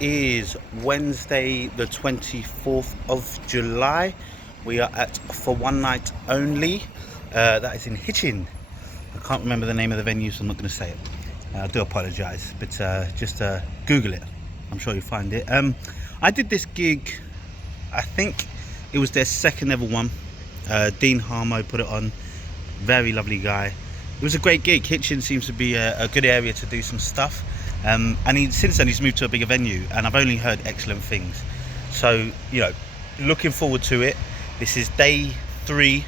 is Wednesday the 24th of July. We are at For One Night Only. That is in Hitchin. I can't remember the name of the venue, so I'm not going to say it. I do apologise, but just Google it. I'm sure you'll find it. I did this gig, I think it was their second ever one. Dean Harmo put it on. Very lovely guy. It was a great gig. Hitchin seems to be a good area to do some stuff. And since then he's moved to a bigger venue, and I've only heard excellent things. So, you know, looking forward to it. This is day 3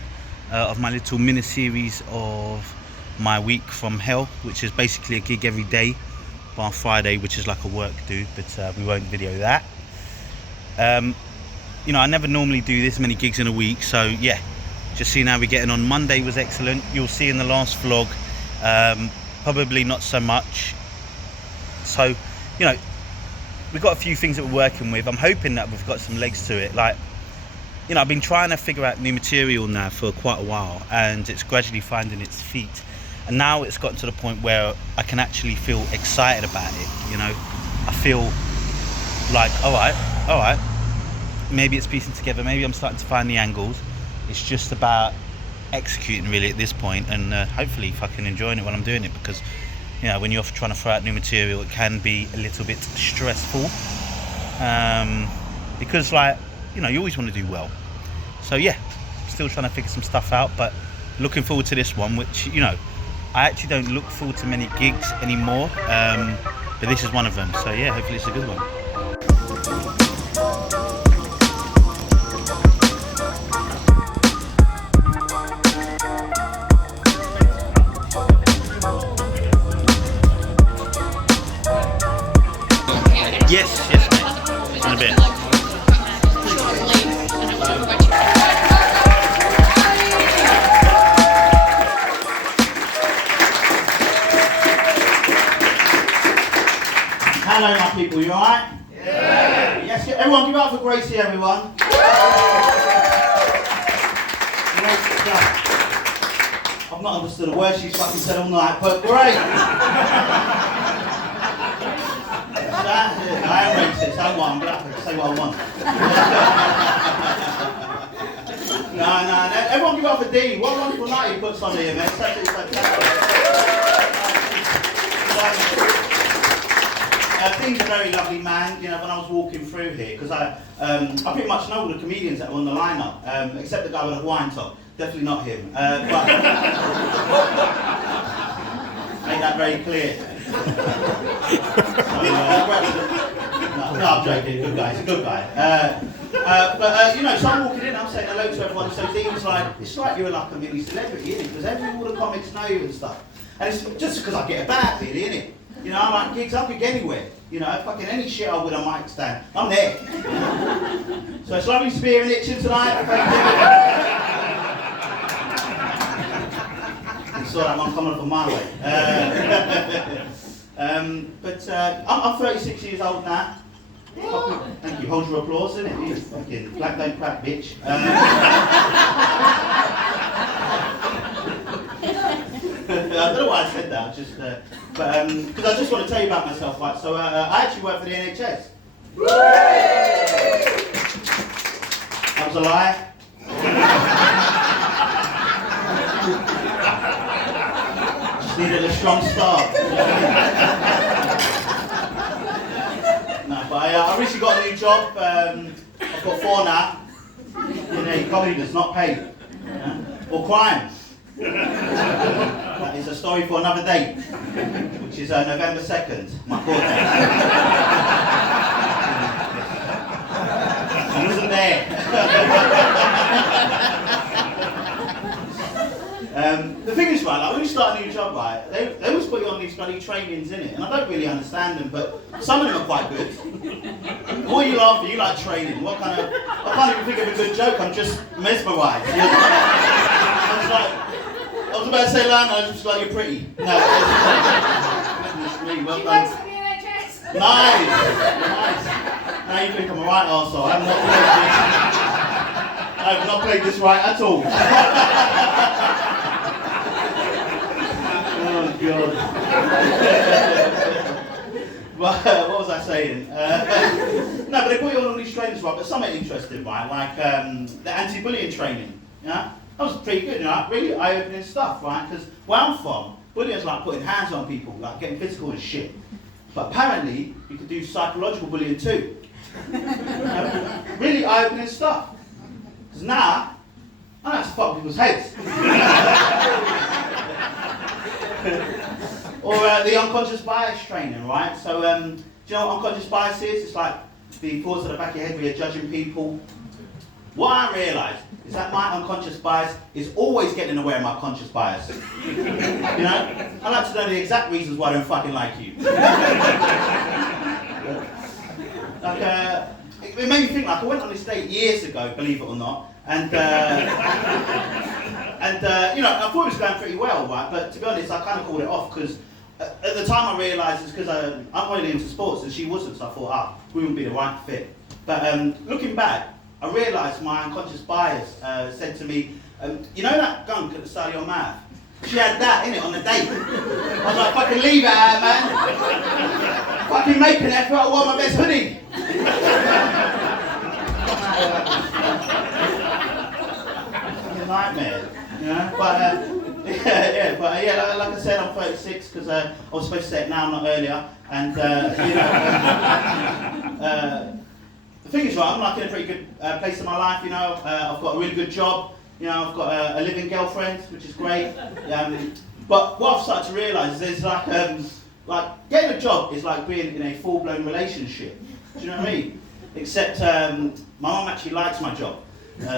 of my little mini series of my week from hell, which is basically a gig every day bar Friday, which is like a work do, but we won't video that. You know, I never normally do this many gigs in a week, so yeah, just seeing how we're getting on. Monday was excellent. You'll see in the last vlog, probably not so much. So, you know, we've got a few things that we're working with. I'm hoping that we've got some legs to it. Like, you know, I've been trying to figure out new material now for quite a while, and it's gradually finding its feet. And now it's gotten to the point where I can actually feel excited about it, you know. I feel like, all right, maybe it's piecing together, maybe I'm starting to find the angles. It's just about executing really at this point, and hopefully fucking enjoying it while I'm doing it, because, you know, when you're trying to throw out new material, it can be a little bit stressful, because, like, you know, you always want to do well. So yeah, still trying to figure some stuff out, but looking forward to this one, which, you know, I actually don't look forward to many gigs anymore, but this is one of them. So yeah, hopefully it's a good one. Yes, mate. In a bit. Hello, my people. You alright? Yeah. Yes. Everyone, give it up for Gracie, everyone. I've not understood a word she's fucking said all night, but great. I am racist, don't worry, I'm going to have to say what I want. No, everyone give up for Dean. What a wonderful night he puts on here, man. It's absolutely fantastic. Dean's a very lovely man, you know, when I was walking through here, because I pretty much know all the comedians that were on the lineup, except the guy with a Hawaiian top. Definitely not him. But made that very clear. No, I'm joking. Good guy. He's a good guy. But you know, so I'm walking in. I'm saying hello to everyone. So Dean's like, it's like you're like a mini celebrity, isn't it? Because all the comics know you and stuff. And it's just because I get about, really, isn't it? You know, I'm like gigs. I'll gig anywhere. You know, fucking any shit I would on mic stand. I'm there. So it's lovely to be here in Hitchin tonight. Saw that one coming up a mile away. I'm 36 years old now. Thank you. Hold your applause, innit? You fucking black don't crack, bitch. I don't know why I said that. Just, because I just want to tell you about myself. Right? So I actually work for the NHS. That was a lie. Needed a strong start. No, but I recently got a new job. I've got 4 now. You know, comedy does not pay. Or crime. That is a story for another day, which is November 2nd, my court date. I wasn't there. The thing is, right, like when you start a new job, right, they always put you on these bloody trainings, innit? And I don't really understand them, but some of them are quite good. What are you laughing? You like training? What kind of? I can't even think of a good joke. I'm just mesmerised. You know? I was about to say, Lana, I was just like, you're pretty. No, goodness me, well done. For the NHS. Nice. Now you think I'm a right arsehole. I have not played this right at all. Oh God. But what was I saying? No, but they put you on all these trainings, right? But something interesting, right? Like the anti-bullying training. Yeah, that was pretty good. You know, like, really eye-opening stuff, right? Because where I'm from, bullying's like putting hands on people, like getting physical and shit. But apparently, you could do psychological bullying too. You know? Really eye-opening stuff. Because now, I like to fuck people's heads. Or the unconscious bias training, right? So, do you know what unconscious bias is? It's like the thoughts at the back of your head where you're judging people. What I realised is that my unconscious bias is always getting in the way of my conscious bias. You know? I like to know the exact reasons why I don't fucking like you. Like, it made me think, like, I went on this date years ago, believe it or not, and you know, I thought it was going pretty well, right? But to be honest, I kind of called it off because at the time I realised it's because I'm really into sports and she wasn't, so I thought, we wouldn't be the right fit. But looking back, I realised my unconscious bias said to me, you know that gunk at the side of your mouth? She had that in it on the date. I was like, fucking leave it out, man. Fucking make an effort, I wore my best hoodie. Nightmare, you know. But like I said, I'm 36 because I was supposed to say it now, not earlier. And you know, the thing is, right, I'm like in a pretty good place in my life. You know, I've got a really good job. You know, I've got a living girlfriend, which is great. But what I've started to realise is there's like getting a job is like being in a full-blown relationship. Do you know what I mean? Except my mum actually likes my job. I've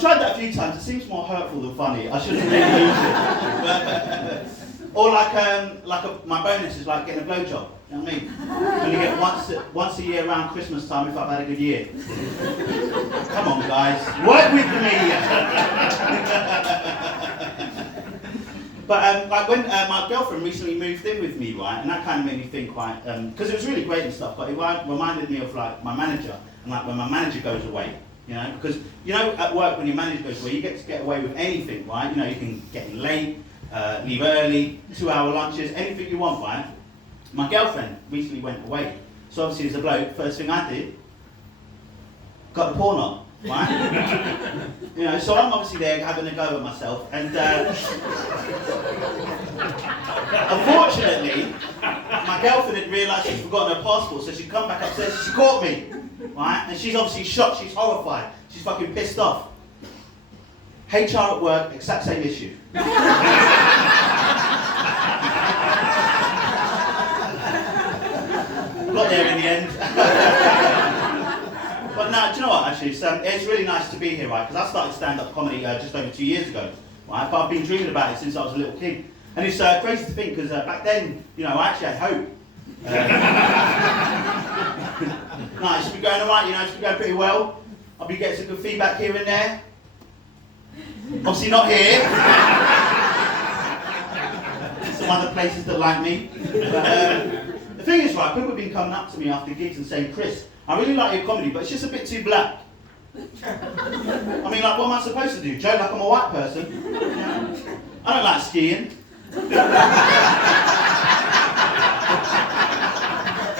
tried that a few times. It seems more hurtful than funny. I shouldn't really use it. Or my bonus is like getting a blowjob. You know what I mean? I only get once a year around Christmas time if I've had a good year. Come on, guys, work with me. But like when my girlfriend recently moved in with me, right, and that kind of made me think quite, because it was really great and stuff, but it reminded me of like my manager, and like when my manager goes away, you know, because you know at work when your manager goes away, you get to get away with anything, right? You know, you can get in late, leave early, 2-hour lunches, anything you want, right? My girlfriend recently went away, so obviously as a bloke, first thing I did, got the porn on. Right? You know, so I'm obviously there having a go at myself, and unfortunately, my girlfriend had realised she'd forgotten her passport, so she'd come back upstairs and she caught me, right? And she's obviously shocked, she's horrified, she's fucking pissed off. HR at work, exact same issue. Got there in the end. But no, do you know what, actually, it's really nice to be here, right, because I started stand-up comedy just over 2 years ago, right, but I've been dreaming about it since I was a little kid. And it's crazy to think, because back then, you know, I actually had hope. No, it should be going alright, you know, it should be going pretty well. I'll be getting some good feedback here and there. Obviously not here. Some other places that like me. But, the thing is, right, people have been coming up to me after gigs and saying, Chris, I really like your comedy, but it's just a bit too black. I mean, like, what am I supposed to do? Joke like I'm a white person? You know? I don't like skiing.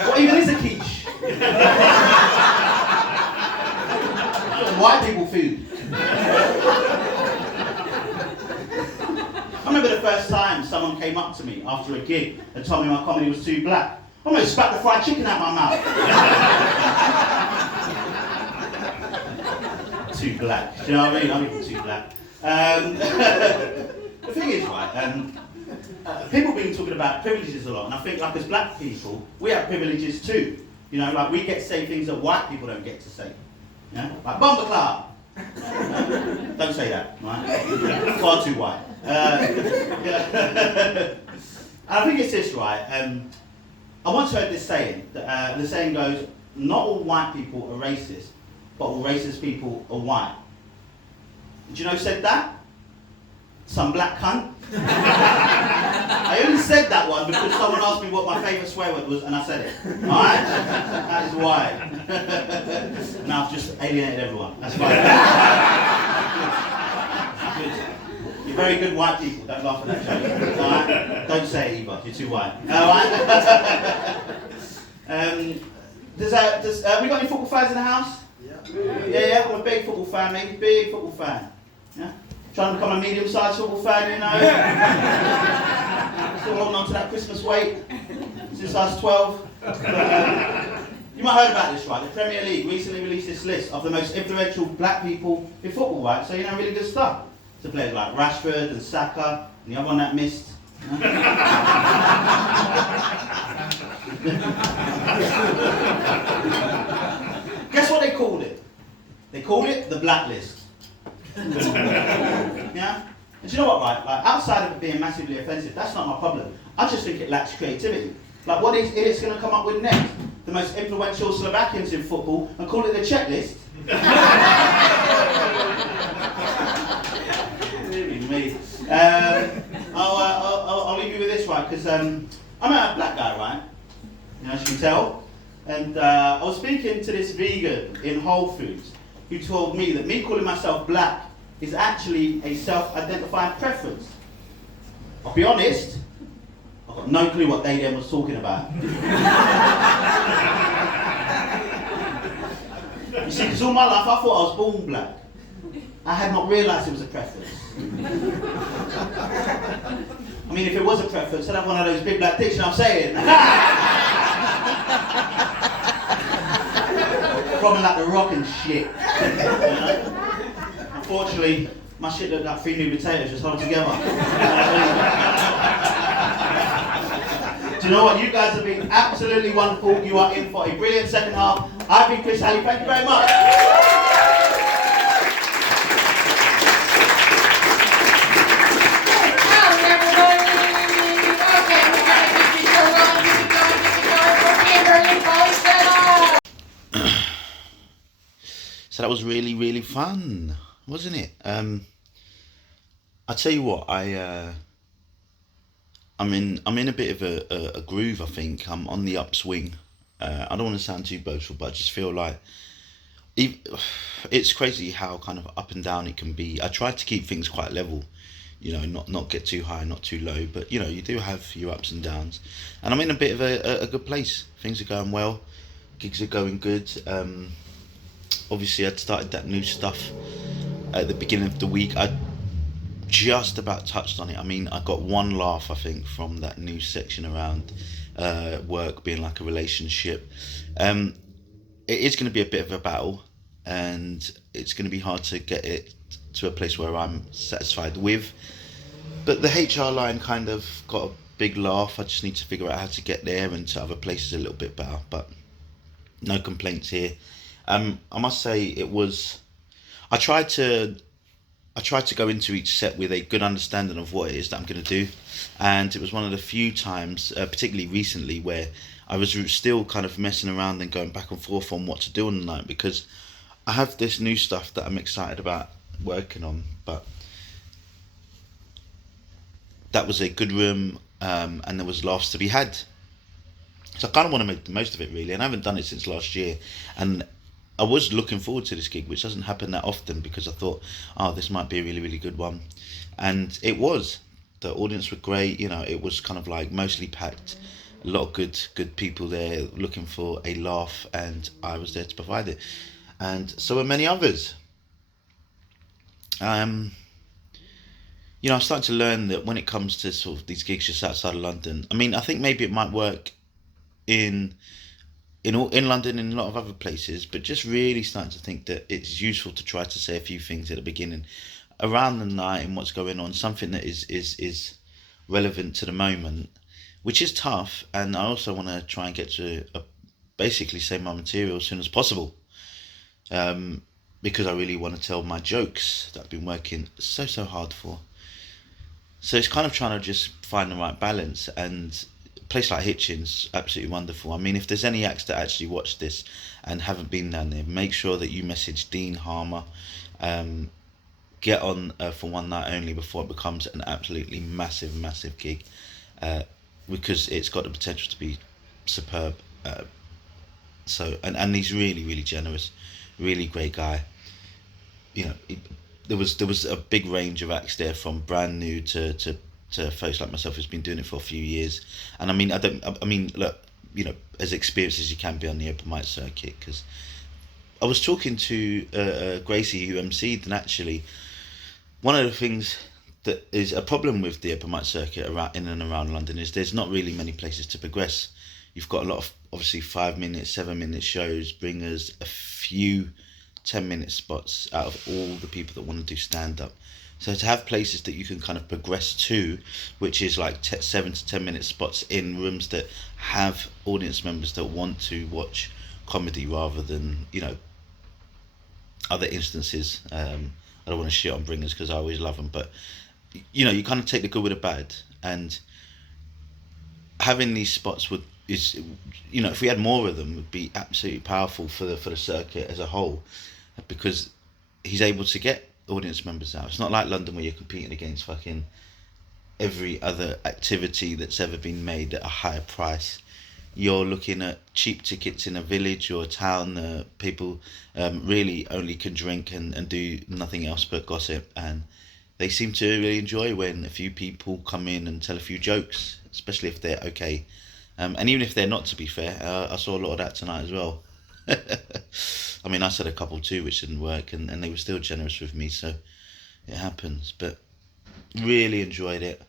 What even is a quiche? White people food. I remember the first time someone came up to me after a gig and told me my comedy was too black. I almost spat the fried chicken out my mouth. Too black. Do you know what I mean? I'm even too black. The thing is, right, people have been talking about privileges a lot, and I think, like, as black people, we have privileges too. You know, like, we get to say things that white people don't get to say. Yeah? Like, Bomber Club. Don't say that, right? Far too white. And I think it's this, right? I once heard this saying, that, the saying goes, not all white people are racist, but all racist people are white. Do you know who said that? Some black cunt. I only said that one because someone asked me what my favourite swear word was and I said it. Alright? That is why. Now I've just alienated everyone. That's fine. Good. Very good white people. Don't laugh at that joke. Alright? Don't say it either. You're too white. Alright? We got any football fans in the house? Yeah. I'm a big football fan, mate. Big football fan. Yeah. Trying to become a medium-sized football fan, you know. Still holding on to that Christmas weight since I was 12. You might have heard about this, right? The Premier League recently released this list of the most influential black people in football, right? So, really good stuff. So players like Rashford and Saka, and the other one that missed. Guess what they called it? They called it the blacklist. Yeah? And do you know what, right? Like, outside of it being massively offensive, that's not my problem. I just think it lacks creativity. Like, what is it's going to come up with next? The most influential Slovakians in football and call it the checklist? Me. I'll leave you with this, right? Because I'm a black guy, right? As you can tell. And I was speaking to this vegan in Whole Foods who told me that me calling myself black is actually a self-identified preference. I'll be honest, I've got no clue what they then was talking about. You see, because all my life I thought I was born black. I had not realised it was a preference. I mean, if it was a preference, I'd have one of those big black dicks, you know what I'm saying? Probably like The Rock and shit. You know? Unfortunately, my shit looked like 3 new potatoes just held together. Do you know what? You guys have been absolutely wonderful. You are in for a brilliant second half. I've been Chris Halley. Thank you very much. So that was really, really fun, wasn't it? I tell you what, I'm in a bit of a groove. I think I'm on the upswing. I don't want to sound too boastful, but I just feel like it's crazy how kind of up and down it can be. I try to keep things quite level, not get too high, not too low. But you do have your ups and downs, and I'm in a bit of a good place. Things are going well, gigs are going good. Obviously, I'd started that new stuff at the beginning of the week. I just about touched on it. I mean, I got one laugh, I think, from that new section around work being like a relationship. It is going to be a bit of a battle, and it's going to be hard to get it to a place where I'm satisfied with. But the HR line kind of got a big laugh. I just need to figure out how to get there and to other places a little bit better. But no complaints here. I must say I tried to go into each set with a good understanding of what it is that I'm going to do, and it was one of the few times, particularly recently, where I was still kind of messing around and going back and forth on what to do on the night, because I have this new stuff that I'm excited about working on. But that was a good room, and there was laughs to be had. So I kind of want to make the most of it, really, and I haven't done it since last year. And I was looking forward to this gig, which doesn't happen that often, because I thought, this might be a really, really good one. And it was. The audience were great. It was kind of like mostly packed. A lot of good people there looking for a laugh, and I was there to provide it. And so were many others. I'm starting to learn that when it comes to sort of these gigs just outside of London, I mean, I think maybe it might work in London and a lot of other places, but just really starting to think that it's useful to try to say a few things at the beginning around the night and what's going on, something that is relevant to the moment, which is tough. And I also want to try and get to basically say my material as soon as possible, because I really want to tell my jokes that I've been working so hard for. So it's kind of trying to just find the right balance. And a place like Hitchin's absolutely wonderful. I mean, if there's any acts that actually watch this and haven't been down there, make sure that you message Dean Harmer. Get on for one night only before it becomes an absolutely massive gig, because it's got the potential to be superb. And he's really generous, really great guy. there was a big range of acts there, from brand new to folks like myself who's been doing it for a few years. And I mean, I mean, look, as experienced as you can be on the open mic circuit, because I was talking to Gracie, who MC'd, and actually one of the things that is a problem with the open mic circuit around in and around London is there's not really many places to progress. You've got a lot of obviously 5 minute, 7 minute shows, bringers, a few 10 minute spots out of all the people that want to do stand up. So to have places that you can kind of progress to, which is like 7 to 10 minute spots in rooms that have audience members that want to watch comedy rather than other instances. I don't want to shit on bringers because I always love them, but you kind of take the good with the bad, and having these spots is if we had more of them, would be absolutely powerful for the circuit as a whole, because he's able to get audience members out. It's not like London where you're competing against fucking every other activity that's ever been made at a higher price. You're looking at cheap tickets in a village or a town that people really only can drink and do nothing else but gossip, and they seem to really enjoy when a few people come in and tell a few jokes, especially if they're okay. And even if they're not, to be fair, I saw a lot of that tonight as well. I mean, I said a couple too which didn't work, and they were still generous with me, so it happens. But really enjoyed it.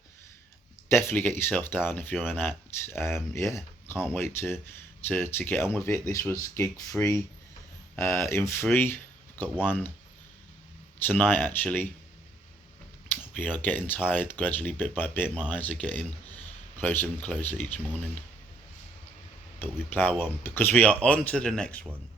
Definitely get yourself down if you're an act. Yeah, can't wait to get on with it. This was gig 3 in 3. Got one tonight actually. We are getting tired gradually, bit by bit. My eyes are getting closer and closer each morning. But we plough on because we are on to the next one.